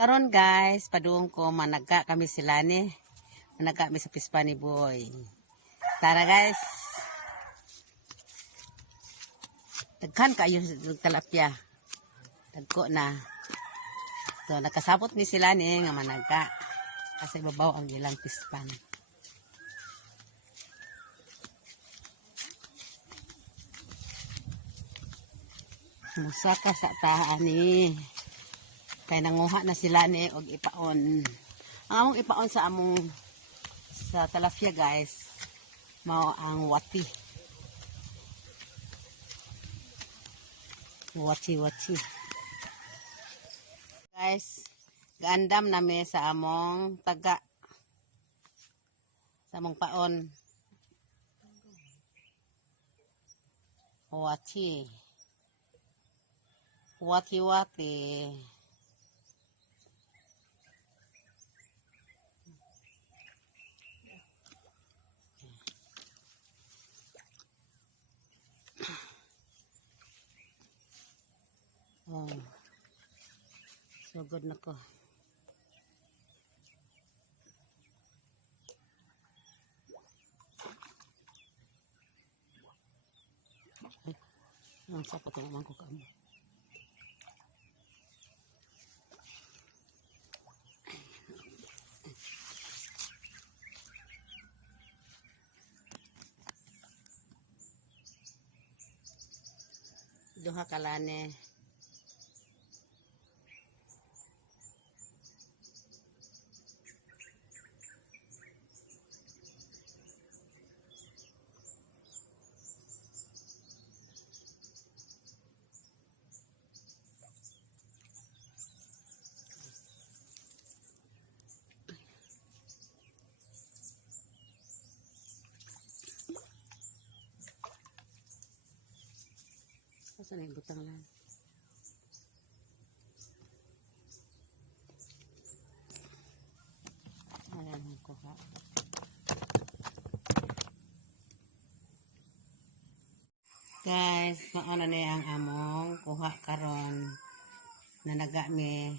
Karon guys, padung ko managa kami sila ni. Managa kami sa pispa ni Boy. Tara guys. Daghan kayo talapya. Dagko na. So nakasabot ni sila ni nga managa. Kasi babaw ang ilang pispan. Musaka sa taan ni. Kaya nanguha na sila ni og ipaon. Ang among ipaon sa among sa talafya guys, mao ang wati. Wati. Guys, gaandam nami sa among taga. Sa among paon. Wati. Oh. So good na ko. Ang sapot naman ko kamo. Duha kalane. Saan yung butang lang? Ayan ang kuha. Guys, mauna na ang among kuha karon na nagami